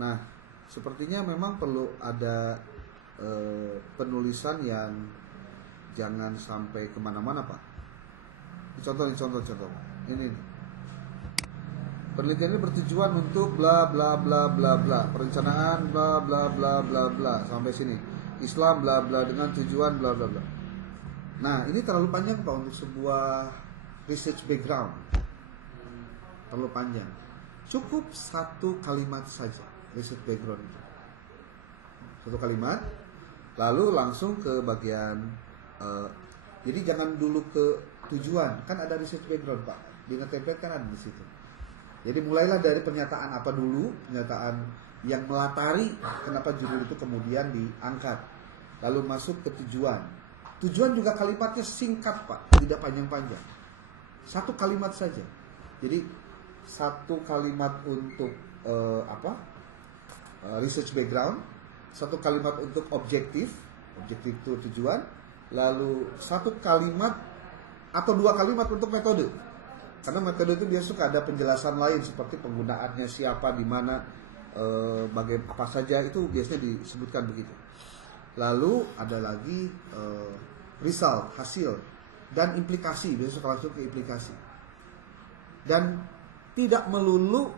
Nah, sepertinya memang perlu ada penulisan yang jangan sampai kemana-mana, Pak. Contoh. Ini penelitian ini bertujuan untuk bla bla bla bla bla, perencanaan bla bla bla bla bla, sampai sini. Islam bla bla dengan tujuan bla bla bla. Nah, ini terlalu panjang, Pak, untuk sebuah research background. Terlalu panjang. Cukup satu kalimat saja research background itu. Satu kalimat, lalu langsung ke bagian jadi jangan dulu ke tujuan. Kan ada research background, Pak. Di template kan ada di situ. Jadi mulailah dari pernyataan apa dulu, pernyataan yang melatari kenapa judul itu kemudian diangkat. Lalu masuk ke tujuan. Tujuan juga kalimatnya singkat, Pak, tidak panjang-panjang. Satu kalimat saja. Jadi satu kalimat untuk research background, satu kalimat untuk objektif itu tujuan, lalu satu kalimat atau dua kalimat untuk metode. Karena metode itu biasanya suka ada penjelasan lain seperti penggunaannya siapa, di mana, bagaimana apa saja, itu biasanya disebutkan begitu. Lalu ada lagi result, hasil, dan implikasi, biasanya suka langsung ke implikasi. Dan tidak melulu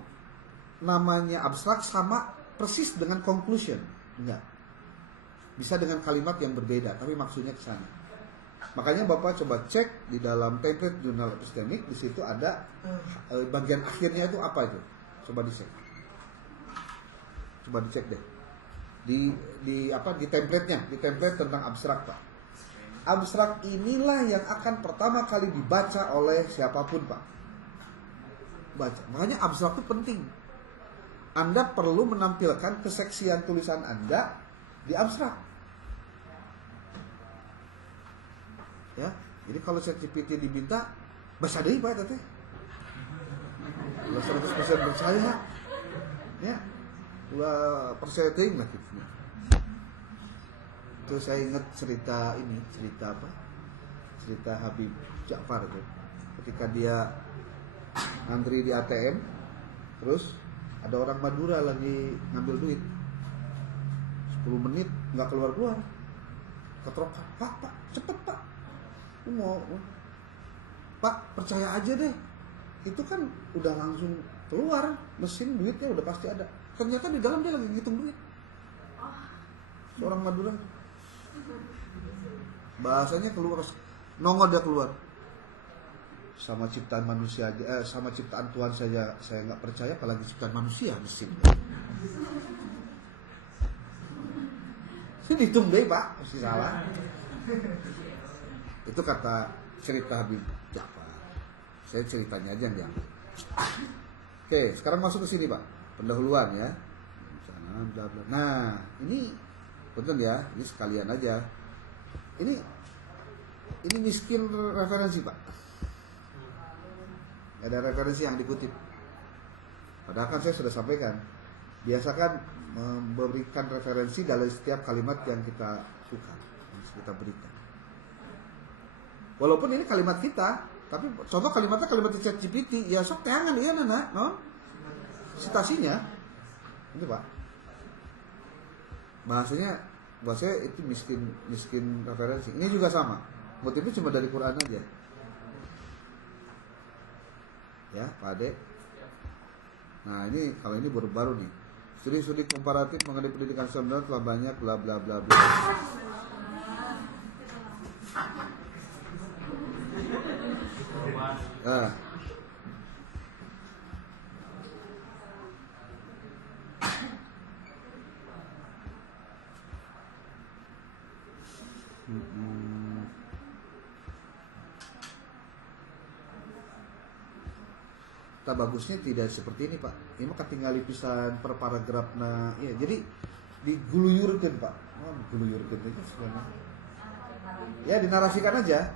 namanya abstrak sama persis dengan conclusion, enggak. Bisa dengan kalimat yang berbeda, tapi maksudnya ke sana. Makanya Bapak coba cek di dalam template jurnal epistemik, di situ ada bagian akhirnya itu apa itu. Coba dicek. Coba dicek deh. Di template-nya, di template tentang abstrak, Pak. Abstrak inilah yang akan pertama kali dibaca oleh siapapun, Pak. Baca. Makanya abstrak itu penting. Anda perlu menampilkan keseksian tulisan Anda di abstrak. Ya, jadi kalau ChatGPT diminta bahasa deui Pak teh. Kalau 100% percaya, ya, ulah percaya teuing lah gitu. Terus saya ingat cerita apa? Cerita Habib Ja'far itu. Ketika dia ngantri di ATM, terus ada orang Madura lagi ngambil duit. 10 menit nggak keluar. Ketrokan, Pak, cepet Pak. Mau Pak, percaya aja deh. Itu kan udah langsung keluar, mesin duitnya udah pasti ada. Ternyata di dalam dia lagi ngitung duit. Seorang Madura. Bahasanya keluar, nongol dia keluar. Sama ciptaan manusia aja, sama ciptaan Tuhan saja saya nggak percaya, apalagi ciptaan manusia mesin. Ini dihitung deh Pak, pasti salah. Itu kata cerita Habib Ja'far. Saya ceritanya aja yang diambil. Oke, sekarang masuk ke sini Pak, pendahuluan ya. Nah, ini betul ya, ini sekalian aja. Ini miskin referensi Pak. Ada referensi yang dikutip. Padahal kan saya sudah sampaikan, biasakan memberikan referensi dalam setiap kalimat yang kita suka, yang kita berikan. Walaupun ini kalimat kita, tapi contoh kalimatnya kalimat ChatGPT, ya sok teangan iya nana, no? Citasinya, ini Pak. Bahasanya itu miskin referensi. Ini juga sama. Motifnya cuma dari Quran aja. Ya, Pak Ade. Nah, ini kalau ini baru-baru nih. Studi-studi komparatif mengenai pendidikan nasional telah banyak bla bla bla bla. Tak bagusnya tidak seperti ini Pak. Ini mah ketinggalan pisan per paragraf. Nah, ya jadi diguluyurkeun Pak. Oh, diguluyurkeun itu sebenarnya. Ya dinarasikan aja.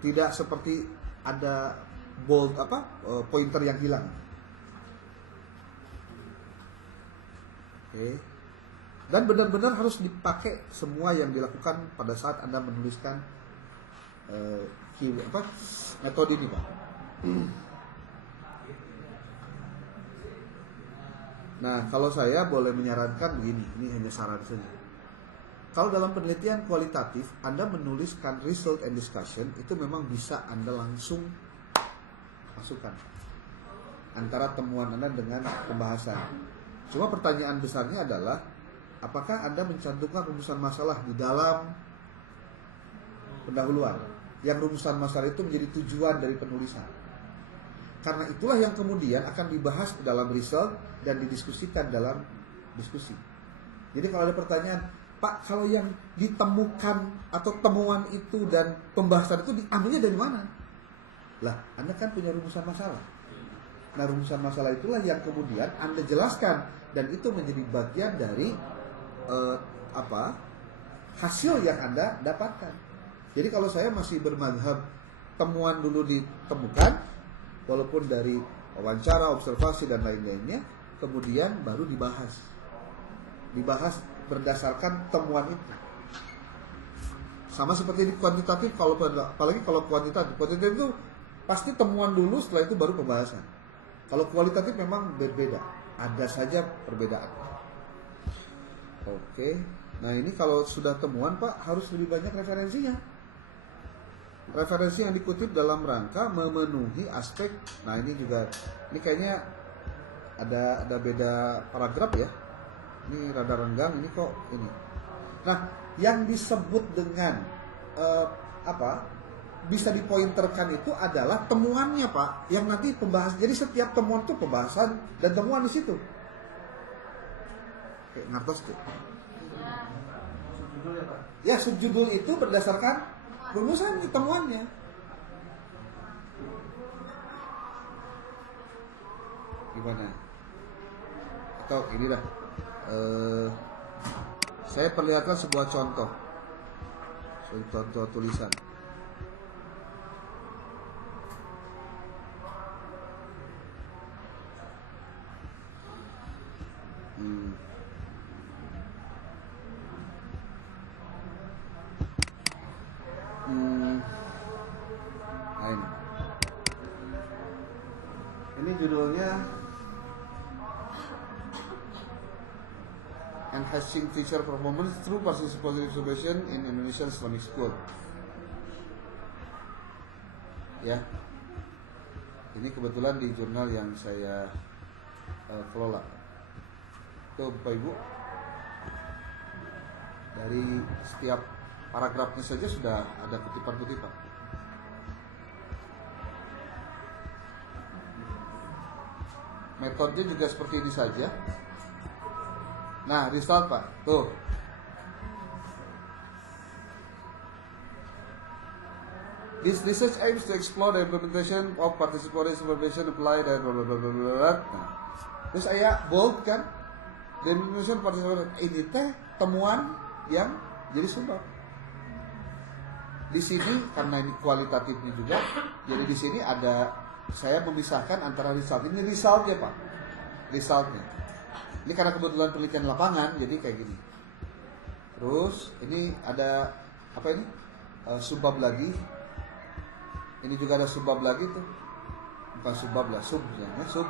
Tidak seperti ada bold pointer yang hilang. Oke. Dan benar-benar harus dipakai semua yang dilakukan pada saat Anda menuliskan metode ini Pak. Nah, kalau saya boleh menyarankan begini, ini hanya saran saja. Kalau dalam penelitian kualitatif, Anda menuliskan result and discussion, itu memang bisa Anda langsung masukkan antara temuan Anda dengan pembahasan. Cuma pertanyaan besarnya adalah, apakah Anda mencantumkan rumusan masalah di dalam pendahuluan? Yang rumusan masalah itu menjadi tujuan dari penulisan. Karena itulah yang kemudian akan dibahas dalam result dan didiskusikan dalam diskusi. Jadi kalau ada pertanyaan, Pak, kalau yang ditemukan atau temuan itu dan pembahasan itu diambilnya dari mana? Lah, Anda kan punya rumusan masalah. Nah, rumusan masalah itulah yang kemudian Anda jelaskan dan itu menjadi bagian dari hasil yang Anda dapatkan. Jadi kalau saya masih bermadhab temuan dulu ditemukan, walaupun dari wawancara, observasi dan lain-lainnya, kemudian baru dibahas berdasarkan temuan itu. Sama seperti di kuantitatif, apalagi kalau kuantitatif itu pasti temuan dulu, setelah itu baru pembahasan. Kalau kualitatif memang berbeda, ada saja perbedaan. Oke, nah ini kalau sudah temuan Pak, harus lebih banyak referensinya. Referensi yang dikutip dalam rangka memenuhi aspek. Nah ini kayaknya ada beda paragraf ya. Ini rada renggang, ini kok ini. Nah, yang disebut dengan bisa dipointerkan itu adalah temuannya Pak, yang nanti pembahasan. Jadi setiap temuan itu pembahasan dan temuan di situ. Oke, ngertos tuh. Ya, subjudul itu berdasarkan rumusan temuannya. Gimana? Atau ini dah. Saya perlihatkan sebuah contoh tulisan. Nah, ini judulnya Enhancing Teacher Performance Through Participatory Observation in Indonesian Islamic School. Ya, ini kebetulan di jurnal yang saya kelola. Tuh Bapak Ibu, dari setiap paragrafnya saja sudah ada kutipan-kutipan. Metodenya juga seperti ini saja. Nah, result Pak, tuh. This research aims to explore the implementation of participatory supervision applied and blah blah blah blah blah. Nah, terus saya bold kan, the implementation participatory ini teh temuan yang jadi sebab. Di sini karena ini kualitatifnya juga, jadi di sini ada saya memisahkan antara result. Ini resultnya Pak, resultnya. Ini karena kebetulan penelitian lapangan, jadi kayak gini. Terus ini ada apa ini? Subbab lagi. Ini juga ada subbab lagi tuh. Bukan subbab lah, subnya, sub.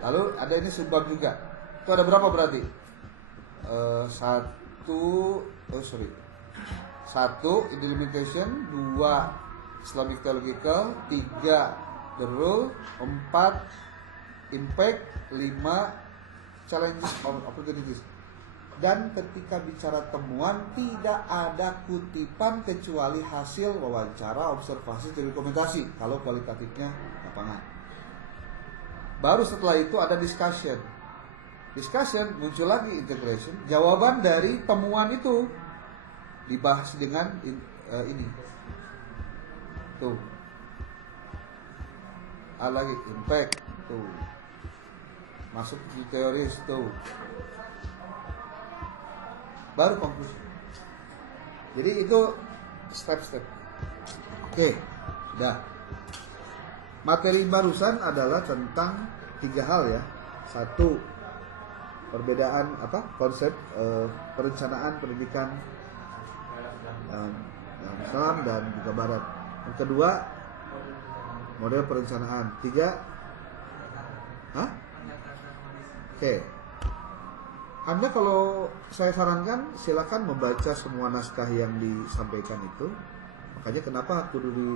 Lalu ada ini subbab juga. Itu ada berapa berarti? Satu implementation, 2 Islamic Theological, 3 the rule, 4 impact, 5 challenges or opportunities. Dan ketika bicara temuan tidak ada kutipan kecuali hasil wawancara, observasi, studi dokumentasi kalau kualitatifnya lapangan. Baru setelah itu ada discussion. Discussion muncul lagi integration, jawaban dari temuan itu dibahas dengan ini. Tuh. Lagi impact tuh. Masuk di teoris tuh. Baru konklusi. Jadi itu step-step. Oke, dah. Materi barusan adalah tentang 3 hal ya. 1, perbedaan konsep perencanaan pendidikan Islam dan juga Barat. Yang kedua, model perencanaan. 3, Oke. Anda kalau saya sarankan silakan membaca semua naskah yang disampaikan itu. Makanya kenapa kudu di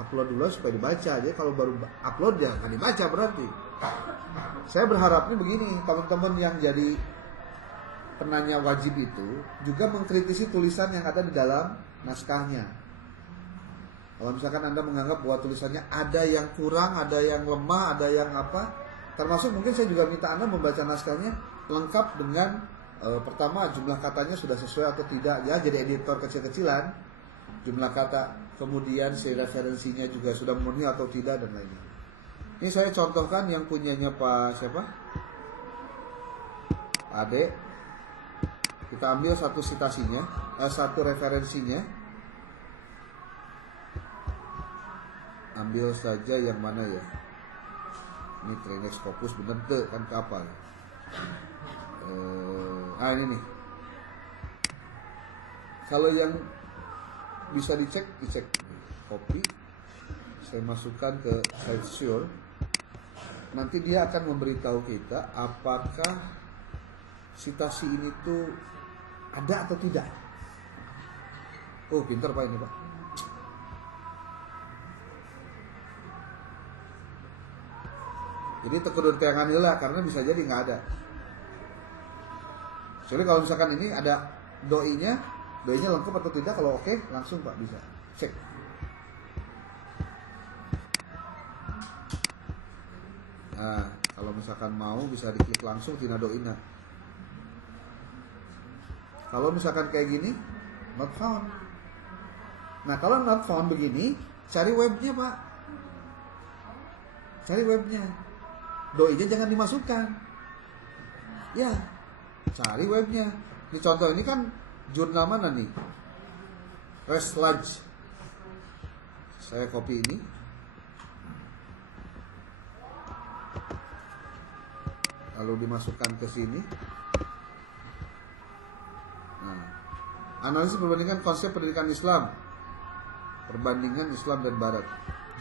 upload dulu supaya dibaca. Jadi kalau baru upload ya akan dibaca berarti. Saya berharapnya begini, teman-teman yang jadi penanya wajib itu juga mengkritisi tulisan yang ada di dalam naskahnya. Kalau misalkan Anda menganggap bahwa tulisannya ada yang kurang, ada yang lemah, ada yang apa, termasuk mungkin saya juga minta Anda membaca naskahnya lengkap dengan pertama jumlah katanya sudah sesuai atau tidak ya, jadi editor kecil-kecilan jumlah kata, kemudian si referensinya juga sudah memenuhi atau tidak dan lainnya. Ini saya contohkan yang punyanya Pak siapa? Ade. Kita ambil satu citasinya, satu referensinya. Ambil saja yang mana ya? Ini Trinex Scopus bener tuh kan kapal. Ini nih. Kalau yang bisa dicek copy, saya masukkan ke site sure. Nanti dia akan memberitahu kita apakah citasi ini tuh ada atau tidak. Oh, pintar Pak ini Pak. Jadi tekudun teangan heula karena bisa jadi nggak ada. Jadi kalau misalkan ini ada doinya lengkap atau tidak, kalau oke langsung Pak bisa cek. Nah, kalau misalkan mau bisa diklik langsung tina doina. Kalau misalkan kayak gini, not found. Nah, kalau not found begini, cari webnya Pak. Cari webnya. Doinya jangan dimasukkan. Ya, cari webnya. Ini contoh ini kan jurnal mana nih? Resludge. Saya copy ini. Lalu dimasukkan ke sini. Nah, analisis perbandingan konsep pendidikan Islam. Perbandingan Islam dan Barat.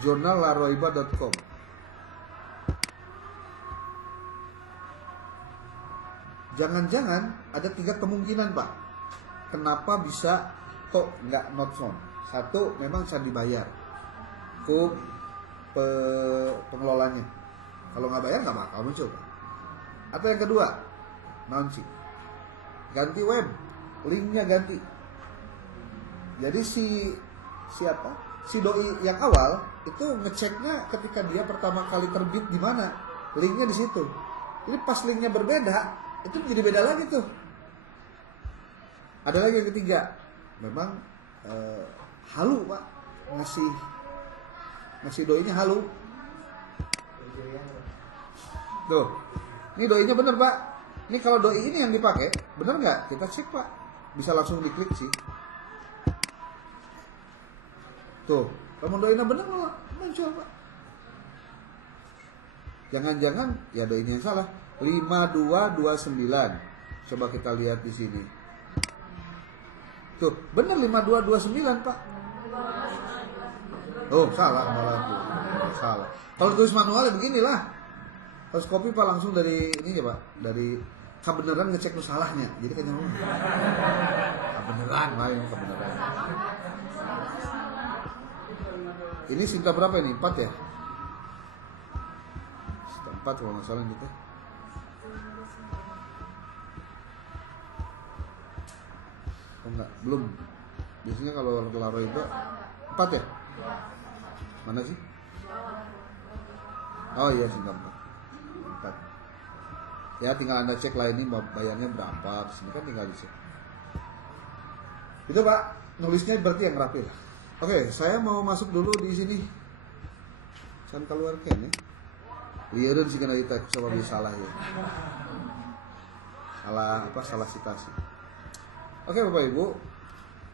Jurnal laroiba.com. Jangan-jangan ada 3 kemungkinan Pak. Kenapa bisa kok nggak not found? Satu, memang saya dibayar ke pengelolanya. Kalau nggak bayar nggak bakal muncul Pak. Atau yang kedua, nonci, ganti web, linknya ganti. Jadi si doi yang awal itu ngeceknya ketika dia pertama kali terbit di mana, linknya di situ. Jadi pas linknya berbeda, itu menjadi beda lagi tuh. Ada lagi yang ketiga, memang halu Pak, ngasih doinya halu. Tuh, ini doinya bener Pak. Ini kalau doi ini yang dipakai, bener nggak? Kita cek Pak, bisa langsung diklik sih. Tuh, kalau doinya bener malah muncul Pak. Jangan-jangan ya doinya yang salah. 5229. Coba kita lihat di sini. Tuh, bener 5229 Pak. Oh, salah malah tuh. Salah. Kalau tulis manual ya beginilah. Harus copy Pak langsung dari ini ya Pak, dari kebenaran ngecek lu salahnya. Jadi kan yang kebenaran lain kebenaran. Ini Sinta berapa ini? 4 ya? Sinta 4 kalau nggak salah gitu. Oh enggak, belum. Biasanya kalau Laro itu 4 ya? Mana sih? Oh iya Sinta 4. Ya tinggal Anda cek lah ini bayarnya berapa. Di sini kan tinggal dicek. Itu Pak, nulisnya berarti yang rapi lah. Oke, saya mau masuk dulu di sini. Can keluarkan ya. Lihatun sih kena kita coba salah ya. Salah citasi. Oke Bapak Ibu,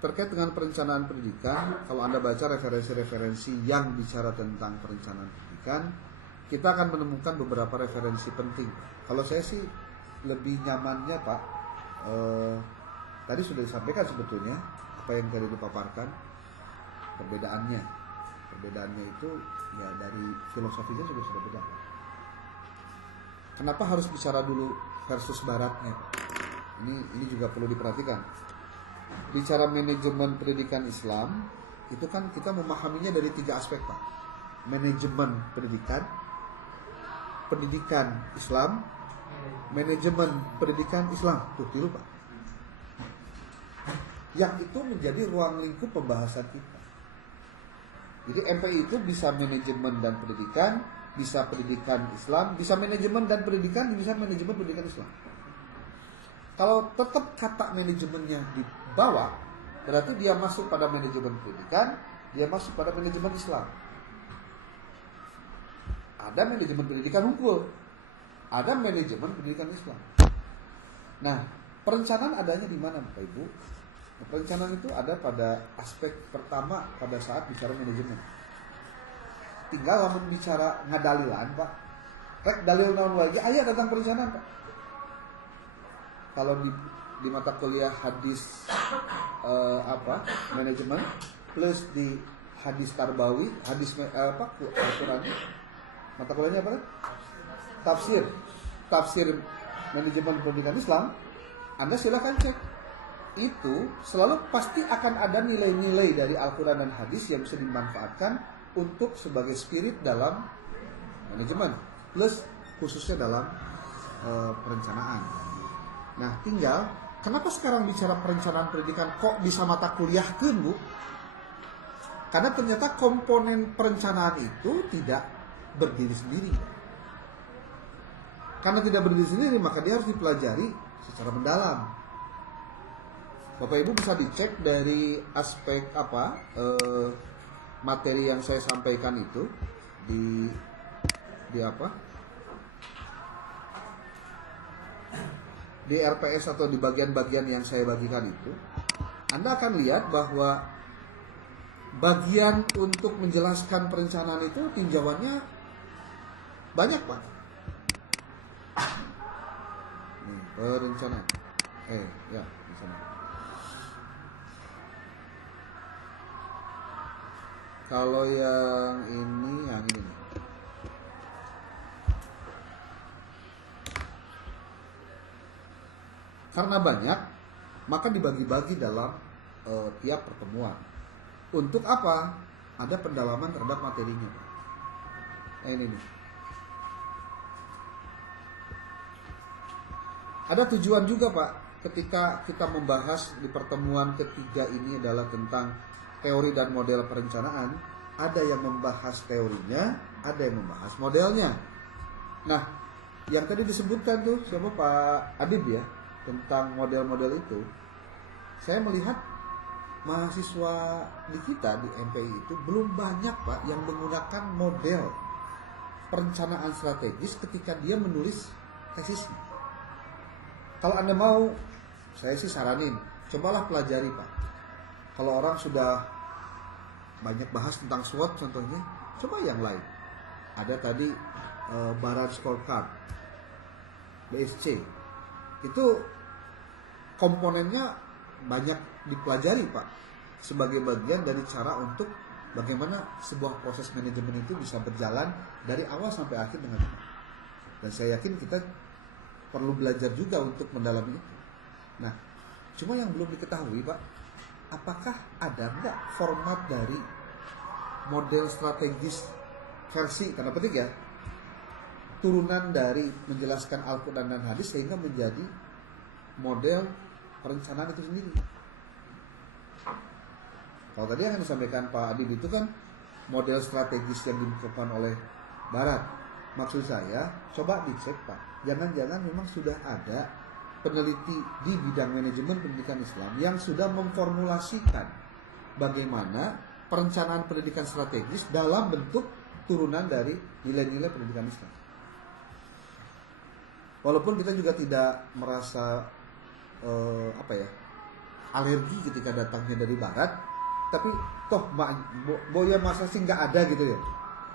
terkait dengan perencanaan pendidikan, kalau Anda baca referensi-referensi yang bicara tentang perencanaan pendidikan, kita akan menemukan beberapa referensi penting. Kalau saya sih lebih nyamannya Pak, tadi sudah disampaikan sebetulnya apa yang tadi dipaparkan, perbedaannya itu ya dari filosofinya sudah beda. Kenapa harus bicara dulu versus baratnya? Ini juga perlu diperhatikan. Bicara manajemen pendidikan Islam, itu kan kita memahaminya dari 3 aspek, Pak. Manajemen pendidikan, pendidikan Islam, manajemen pendidikan Islam. Tuh, tiru, Pak. Yang itu menjadi ruang lingkup pembahasan kita. Jadi MPI itu bisa manajemen dan pendidikan, bisa pendidikan Islam, bisa manajemen dan pendidikan, bisa manajemen pendidikan Islam. Kalau tetap kata manajemennya dibawa, berarti dia masuk pada manajemen pendidikan, dia masuk pada manajemen Islam. Ada manajemen pendidikan hukum, ada manajemen pendidikan Islam. Nah, perencanaan adanya di mana, Bapak Ibu? Perencanaan itu ada pada aspek pertama pada saat bicara manajemen. Tinggal lamun bicara ngadalilan, Pak. Rek dalil naon wae aya tentang perencanaan, Pak. Kalau di mata kuliah hadis manajemen plus di hadis tarbawi, hadis Al-Qur'an. Mata kuliahnya apa? Tafsir manajemen pendidikan Islam. Anda silakan cek. Itu selalu pasti akan ada nilai-nilai dari Al-Qur'an dan hadis yang bisa dimanfaatkan untuk sebagai spirit dalam manajemen plus khususnya dalam perencanaan. Nah, tinggal kenapa sekarang bicara perencanaan pendidikan kok bisa mata kuliahkeun, Bu? Karena ternyata komponen perencanaan itu tidak berdiri sendiri. Karena tidak berdiri sendiri, maka dia harus dipelajari secara mendalam. Bapak Ibu bisa dicek dari aspek materi yang saya sampaikan itu di RPS atau di bagian-bagian yang saya bagikan itu, Anda akan lihat bahwa bagian untuk menjelaskan perencanaan itu tinjauannya banyak, Pak. Nih, perencanaan. Ya, di sana. Kalau yang ini nih. Karena banyak, maka dibagi-bagi dalam tiap pertemuan. Untuk apa? Ada pendalaman terhadap materinya. Ini nih. Ada tujuan juga, Pak, ketika kita membahas di pertemuan ketiga ini adalah tentang teori dan model perencanaan. Ada yang membahas teorinya, ada yang membahas modelnya. Nah, yang tadi disebutkan tuh siapa, Pak Adib ya, tentang model-model itu, saya melihat mahasiswa di kita di MPI itu belum banyak, Pak, yang menggunakan model perencanaan strategis ketika dia menulis tesisnya. Kalau Anda mau, saya sih saranin, cobalah pelajari, Pak. Kalau orang sudah banyak bahas tentang SWOT contohnya, coba yang lain. Ada tadi Barat Scorecard, BSC. Itu komponennya banyak dipelajari, Pak, sebagai bagian dari cara untuk bagaimana sebuah proses manajemen itu bisa berjalan dari awal sampai akhir dengan benar. Dan saya yakin kita perlu belajar juga untuk mendalami itu. Nah, cuma yang belum diketahui, Pak, apakah ada nggak format dari model strategis versi, tanda petik ya, turunan dari menjelaskan Al-Quran dan hadis sehingga menjadi model perencanaan itu sendiri. Kalau tadi yang disampaikan Pak Adib itu kan model strategis yang dibutuhkan oleh Barat. Maksud saya, coba dicek, Pak. Jangan-jangan memang sudah ada peneliti di bidang manajemen pendidikan Islam yang sudah memformulasikan bagaimana perencanaan pendidikan strategis dalam bentuk turunan dari nilai-nilai pendidikan Islam. Walaupun kita juga tidak merasa alergi ketika datangnya dari Barat, tapi toh boya masa sih nggak ada gitu ya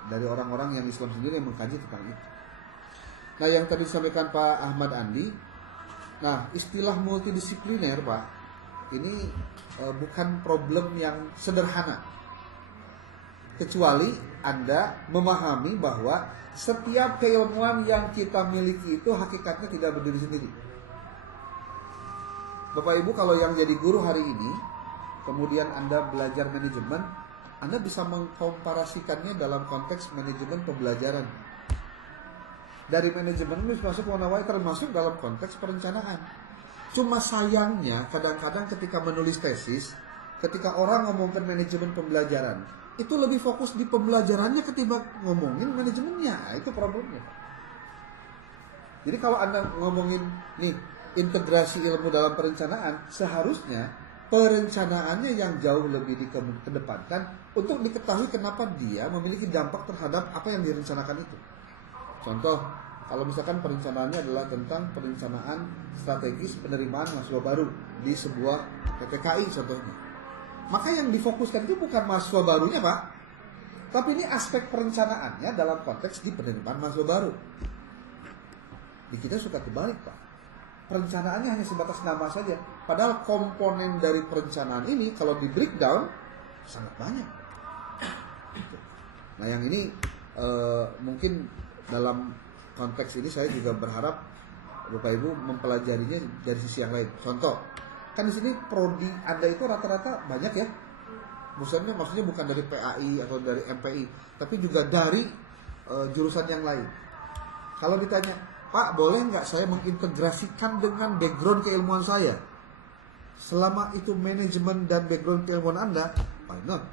dari orang-orang yang Islam sendiri yang mengkaji tentang itu. Nah, yang tadi disampaikan Pak Ahmad Andi, nah istilah multidisipliner, Pak, ini bukan problem yang sederhana. kecuali Anda memahami bahwa setiap keilmuan yang kita miliki itu hakikatnya tidak berdiri sendiri. Bapak Ibu, kalau yang jadi guru hari ini, kemudian Anda belajar manajemen, Anda bisa mengkomparasikannya dalam konteks manajemen pembelajaran. Dari manajemen ini masuk Wanawai termasuk dalam konteks perencanaan. Cuma sayangnya kadang-kadang ketika menulis tesis, ketika orang ngomongin manajemen pembelajaran, itu lebih fokus di pembelajarannya ketimbang ngomongin manajemennya. Itu problemnya. Jadi kalau Anda ngomongin nih integrasi ilmu dalam perencanaan, seharusnya perencanaannya yang jauh lebih dikedepankan untuk diketahui kenapa dia memiliki dampak terhadap apa yang direncanakan itu. Contoh, kalau misalkan perencanaannya adalah tentang perencanaan strategis penerimaan mahasiswa baru di sebuah PTKI contohnya, maka yang difokuskan itu bukan mahasiswa barunya Pak, tapi ini aspek perencanaannya dalam konteks di penerimaan mahasiswa baru. Di kita suka kebalik Pak, perencanaannya hanya sebatas nama saja, padahal komponen dari perencanaan ini kalau di breakdown sangat banyak. Nah yang ini mungkin dalam konteks ini saya juga berharap Bapak Ibu mempelajarinya dari sisi yang lain. Contoh, kan di sini prodi Anda itu rata-rata banyak ya. Maksudnya bukan dari PAI atau dari MPI, tapi juga dari jurusan yang lain. Kalau ditanya, Pak, boleh nggak saya mengintegrasikan dengan background keilmuan saya? Selama itu manajemen dan background keilmuan Anda, why not?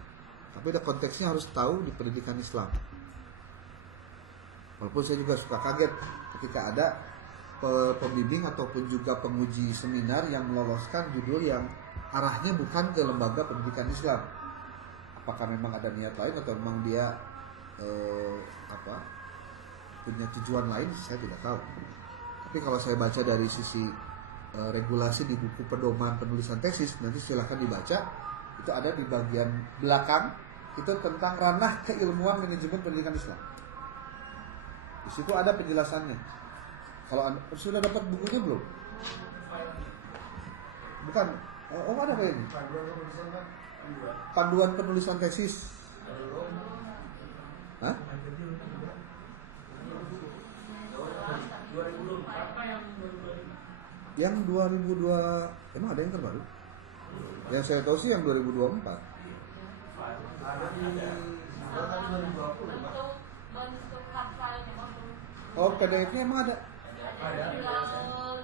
Tapi ada konteksnya harus tahu di pendidikan Islam. Walaupun saya juga suka kaget ketika ada pembimbing ataupun juga penguji seminar yang meloloskan judul yang arahnya bukan ke lembaga pendidikan Islam. Apakah memang ada niat lain atau memang dia punya tujuan lain, saya tidak tahu. Tapi kalau saya baca dari sisi regulasi di buku pedoman penulisan tesis, nanti silahkan dibaca. Itu ada di bagian belakang, itu tentang ranah keilmuan manajemen pendidikan Islam. Di situ ada penjelasannya. Kalau Anda sudah dapat bukunya belum? Bukan. Oh ada apa ini? Panduan penulisan tesis. Hah? Yang 2002 emang ada yang terbaru? Yang saya tahu sih yang 2024. Oh, PDF-nya emang ada?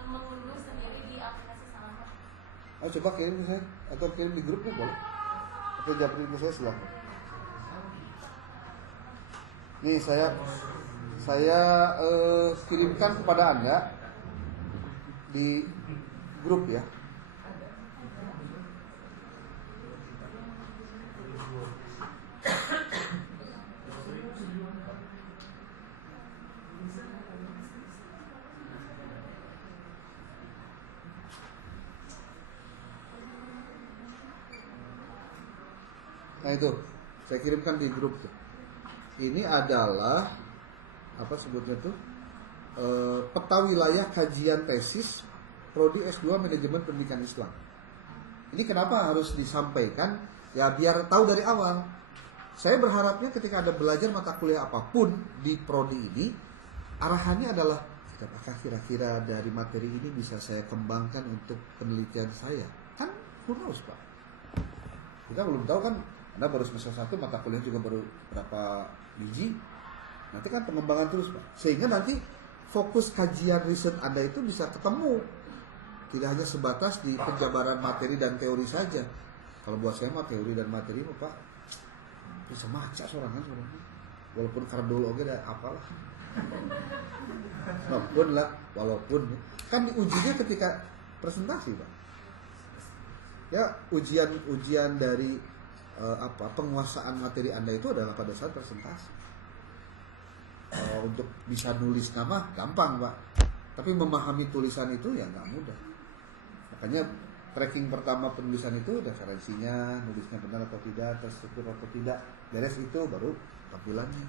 Mengunduh sendiri di aplikasi Salaman. Oh, coba kirim ke saya atau kirim di grup boleh? Atau japri ke saya silahkan. Nih saya kirimkan kepada Anda di grup ya. Nah itu, saya kirimkan di grup tuh. Ini adalah apa sebutnya tuh? Peta wilayah kajian tesis Prodi S2 Manajemen Pendidikan Islam. Ini kenapa harus disampaikan? Ya biar tahu dari awal. Saya berharapnya ketika Anda belajar mata kuliah apapun di prodi ini, arahannya adalah apakah kira-kira dari materi ini bisa saya kembangkan untuk penelitian saya? Kan who knows Pak? Kita belum tahu kan. Anda baru semester 1, mata kuliah juga baru berapa biji. Nanti kan pengembangan terus Pak. Sehingga nanti fokus kajian riset Anda itu bisa ketemu. Tidak hanya sebatas di penjabaran materi dan teori saja. Kalau buat saya mah teori dan materi Pak bisa maca sorangan. Walaupun kardol oke dah apalah. Walaupun kan diujinya ketika presentasi Pak. Ya ujian dari penguasaan materi Anda itu adalah pada saat presentasi. Untuk bisa nulis nama gampang Pak, tapi memahami tulisan itu ya nggak mudah. Makanya tracking pertama penulisan itu referensinya, nulisnya benar atau tidak, terstruktur atau tidak, beres itu baru tampilannya.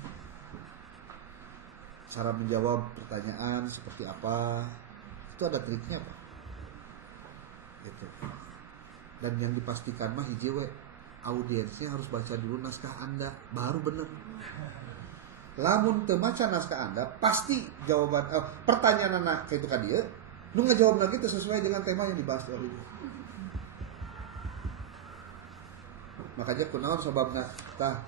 Cara menjawab pertanyaan seperti apa, itu ada triknya Pak. Gitu. Dan yang dipastikan mah hiji we, audiensnya harus baca dulu naskah Anda, baru bener. Lamun teu maca naskah Anda, pasti jawaban pertanyaan anak kayak itu ka dieu, nu ngajawab lagi teu sesuai dengan tema yang dibahas tadi. Makanya kunaon sababna tah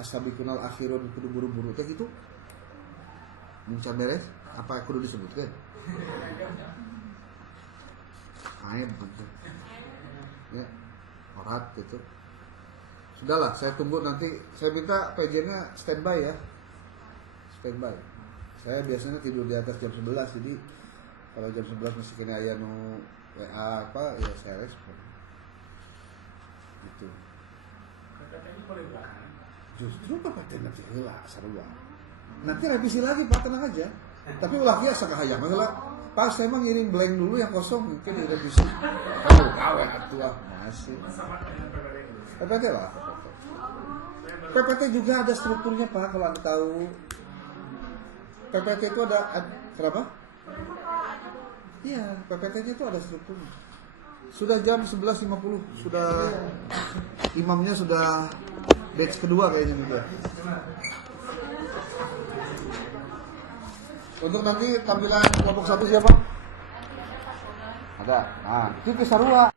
asabiqunal akhirun kudu buru-buru teh gitu. Mun can beres, apa kudu disebutkeun? Aib betul. Ya, orat gitu. Sudahlah, saya tunggu nanti. Saya minta PJ-nya standby ya. Standby. Saya biasanya tidur di atas jam 11, jadi kalau jam 11 masih kena aya nu WA apa ya saya respon. Gitu. Justru PPT nanti heula sarua. Nanti revisi lagi Pak, tenang aja. Tapi ulah biasa kahayang heula. Pas saya mah ngirim blank dulu yang kosong mungkin direvisi. Kalau kawe atuh masih. PPT lah. PPT juga ada strukturnya Pak, kalau Anda tahu. PPT itu ada kenapa? Iya, PPT-nya itu ada strukturnya. Sudah jam 11.50, sudah imamnya sudah batch kedua kayaknya gitu. Untuk nanti tampilan kelompok 1 siapa? Ada. Nah, itu Sarua.